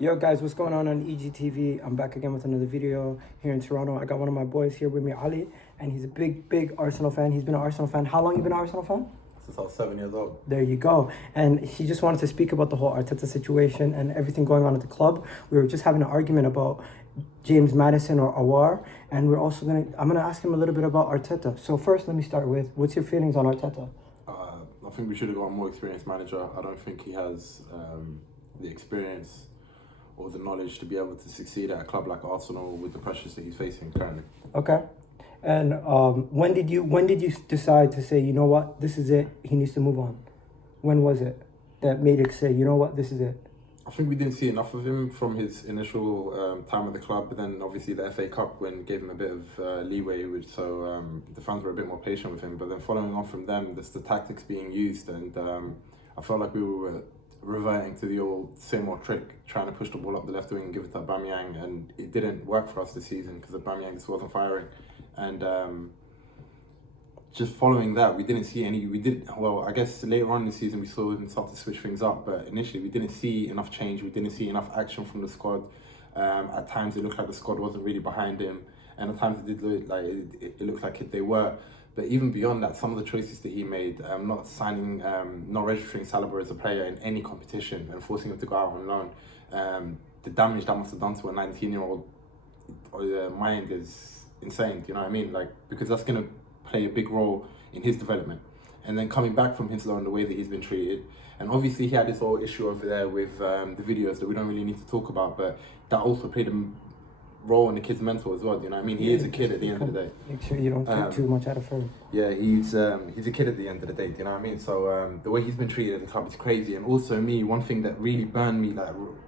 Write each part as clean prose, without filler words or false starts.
Yo guys, what's going on EGTV? I'm back again with another video here in Toronto. I got one of my boys here with me, Ali, and he's a big Arsenal fan. He's been an Arsenal fan. How long you been an Arsenal fan? Since I was 7 years old. There you go. And he just wanted to speak about the whole Arteta situation and everything going on at the club. We were just having an argument about James Maddison or Aouar, and I'm gonna ask him a little bit about Arteta. So first, let me start with, what's your feelings on Arteta? I think we should have got a more experienced manager. I don't think he has the experience or the knowledge to be able to succeed at a club like Arsenal with the pressures that he's facing currently. Okay. And when did you decide to say, you know what, this is it, he needs to move on? When was it that made it say, you know what, this is it? I think we didn't see enough of him from his initial time at the club, but then obviously the FA Cup gave him a bit of leeway, so the fans were a bit more patient with him. But then following on from them, there's the tactics being used, and I felt like we were reverting to the same old trick, trying to push the ball up the left wing and give it to Aubameyang, and it didn't work for us this season because Aubameyang just wasn't firing. And just following that, we didn't see any. I guess later on in the season we saw him start to switch things up, but initially we didn't see enough change. We didn't see enough action from the squad. At times it looked like the squad wasn't really behind him, and at times it did look like it looked like they were. But even beyond that, some of the choices that he made, not registering Saliba as a player in any competition and forcing him to go out on loan, the damage that must have done to a 19-year-old mind is insane. Do you know what I mean? Because that's going to play a big role in his development. And then coming back from his loan, the way that he's been treated. And obviously he had this whole issue over there with the videos that we don't really need to talk about, but that also played a role in the kid's mental as well. Do you know what I mean? He is a kid at the end of the day. Make sure you don't take too much out of him. Yeah, he's a kid at the end of the day. Do you know what I mean? So the way he's been treated at the club is crazy. And also one thing that really burned me,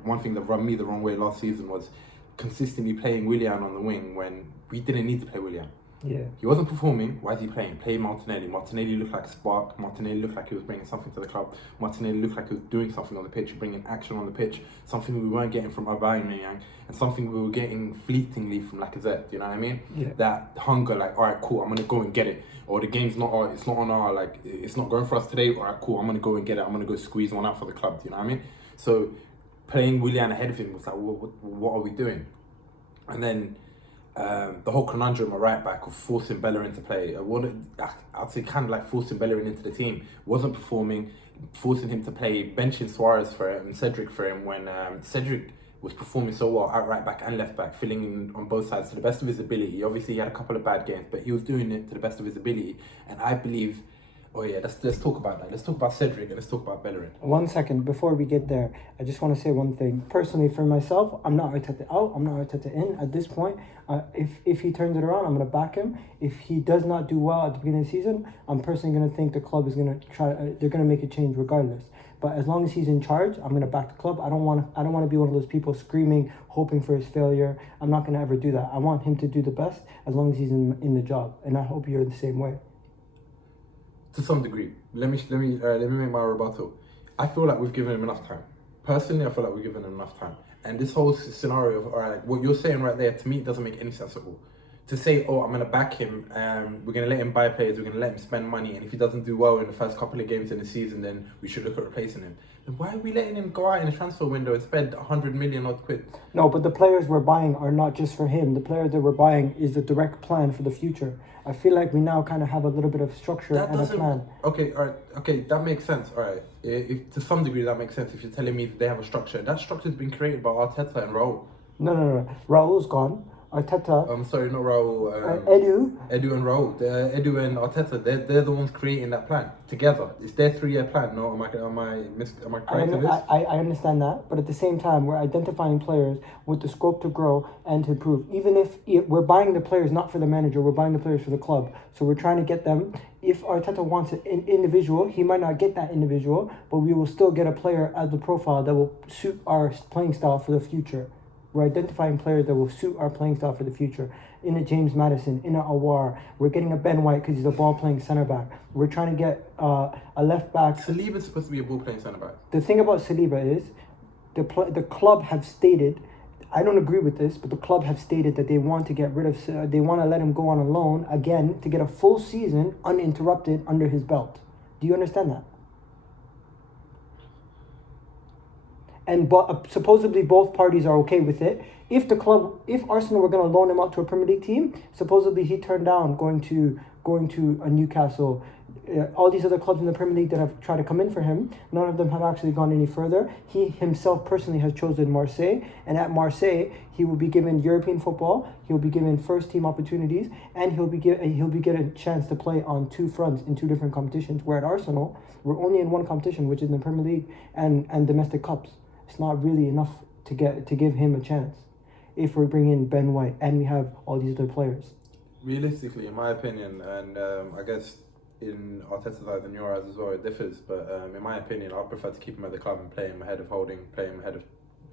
one thing that rubbed me the wrong way last season was consistently playing Willian on the wing when we didn't need to play Willian. Yeah. He wasn't performing. Why is he playing? Play Martinelli. Martinelli looked like a spark. Martinelli looked like he was bringing something to the club. Martinelli looked like he was doing something on the pitch, bringing action on the pitch, something we weren't getting from Aubameyang, and something we were getting fleetingly from Lacazette. Do you know what I mean? Yeah. That hunger, all right, cool, I'm gonna go and get it. Or the game's it's not going for us today. All right, cool, I'm gonna go and get it. I'm gonna go squeeze one out for the club. Do you know what I mean? So playing Willian ahead of him was like, what are we doing? And then the whole conundrum of right back of forcing Bellerin to play, I'd say kind of like forcing Bellerin into the team, wasn't performing, forcing him to play, benching Suarez for him and Cedric for him when Cedric was performing so well at right back and left back, filling in on both sides to the best of his ability. Obviously he had a couple of bad games, but he was doing it to the best of his ability. And I believe, let's talk about that. Let's talk about Cedric and let's talk about Bellerin. 1 second, before we get there, I just want to say one thing. Personally, for myself, I'm not Arteta out, I'm not Arteta in at this point. If he turns it around, I'm going to back him. If he does not do well at the beginning of the season, I'm personally going to think the club is going to they're going to make a change regardless. But as long as he's in charge, I'm going to back the club. I don't want to be one of those people screaming, hoping for his failure. I'm not going to ever do that. I want him to do the best as long as he's in the job. And I hope you're the same way. To some degree, let me make my rebuttal. I feel like we've given him enough time. Personally, I feel like we've given him enough time. And this whole scenario of, all right, what you're saying right there, to me, it doesn't make any sense at all. To say, I'm going to back him, we're going to let him buy players, we're going to let him spend money, and if he doesn't do well in the first couple of games in the season, then we should look at replacing him. Then why are we letting him go out in the transfer window and spend 100 million odd quid? No, but the players we're buying are not just for him. The players that we're buying is the direct plan for the future. I feel like we now kind of have a little bit of structure and a plan. Okay, all right, okay, that makes sense. All right, if to some degree that makes sense. If you're telling me that they have a structure, that structure's been created by Arteta and Rowe. No. Raul's gone. Arteta. I'm sorry, not Rowe. Edu and Rowe. Edu and Arteta. They're the ones creating that plan together. It's their 3-year plan. No, am I correct in this? I understand that, but at the same time, we're identifying players with the scope to grow and to improve. Even if we're buying the players not for the manager, we're buying the players for the club. So we're trying to get them. If Arteta wants an individual, he might not get that individual, but we will still get a player as the profile that will suit our playing style for the future. We're identifying players that will suit our playing style for the future. In a James Madison, in a Aouar. We're getting a Ben White because he's a ball-playing centre-back. We're trying to get a left-back. Saliba's supposed to be a ball-playing centre-back. The thing about Saliba is the club have stated, I don't agree with this, but the club have stated that they want to get rid of, they want to let him go on a loan again to get a full season uninterrupted under his belt. Do you understand that? but supposedly both parties are okay with it. If Arsenal were going to loan him out to a Premier League team, supposedly he turned down going to a Newcastle. All these other clubs in the Premier League that have tried to come in for him, none of them have actually gone any further. He himself personally has chosen Marseille, and at Marseille he will be given European football. He'll be given first team opportunities, and he'll be given a chance to play on two fronts in two different competitions. Where at Arsenal, we're only in one competition, which is in the Premier League and domestic cups. It's not really enough to give him a chance if we bring in Ben White and we have all these other players. Realistically, in my opinion, and I guess in Arteta's eyes and your eyes as well, it differs. But in my opinion, I prefer to keep him at the club and play him ahead of Holding, play him ahead of,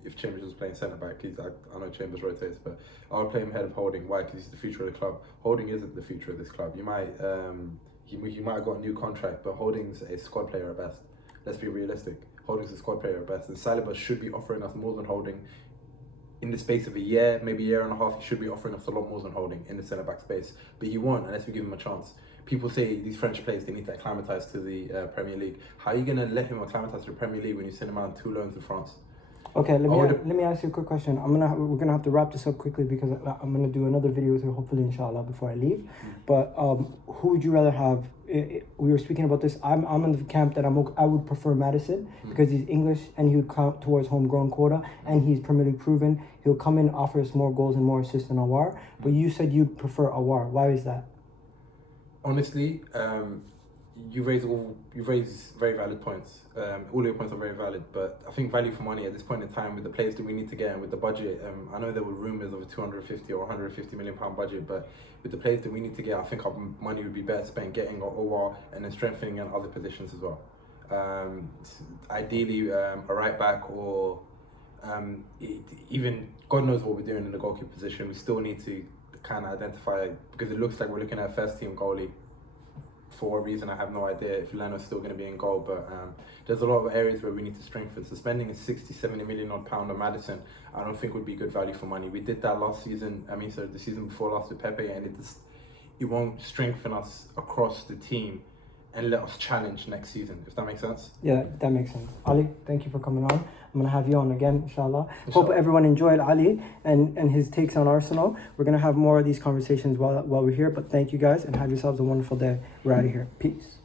if Chambers was playing centre back. I know Chambers rotates, but I would play him ahead of Holding. Why? Because he's the future of the club. Holding isn't the future of this club. You might he might have got a new contract, but Holding's a squad player at best. Let's be realistic. Holding's a squad player at best, and Saliba should be offering us more than Holding. In the space of a year, maybe a year and a half, he should be offering us a lot more than Holding in the centre back space. But he won't unless we give him a chance. People say these French players, they need to acclimatise to the Premier League. How are you going to let him acclimatise to the Premier League when you send him out on 2 loans to France? Okay, let me ask you a quick question. We're gonna have to wrap this up quickly because I'm gonna do another video with you, hopefully, inshallah, before I leave. But who would you rather have? We were speaking about this. I'm in the camp that I would prefer Madison because he's English and he would count towards homegrown quota and he's Premier League proven. He'll come in, offer us more goals and more assists than Aouar. But you said you'd prefer Aouar. Why is that? Honestly, you raise very valid points. All your points are very valid, but I think value for money at this point in time with the players that we need to get and with the budget, I know there were rumours of a 250 or 150 million pound budget, but with the players that we need to get, I think our money would be better spent getting Aouar and then strengthening in other positions as well. Ideally, a right back or even God knows what we're doing in the goalkeeper position. We still need to kind of identify, because it looks like we're looking at a first team goalie. For what reason, I have no idea if Leno's still going to be in goal, but there's a lot of areas where we need to strengthen. So spending a 60-70 million pound on Madison, I don't think would be good value for money. We did that last season, the season before last with Pepe, and it won't strengthen us across the team and let us challenge next season, if that makes sense. Yeah, that makes sense. Ali, thank you for coming on. I'm going to have you on again, inshallah. Hope everyone enjoyed Ali and his takes on Arsenal. We're going to have more of these conversations while we're here, but thank you guys and have yourselves a wonderful day. We're out of here. Peace.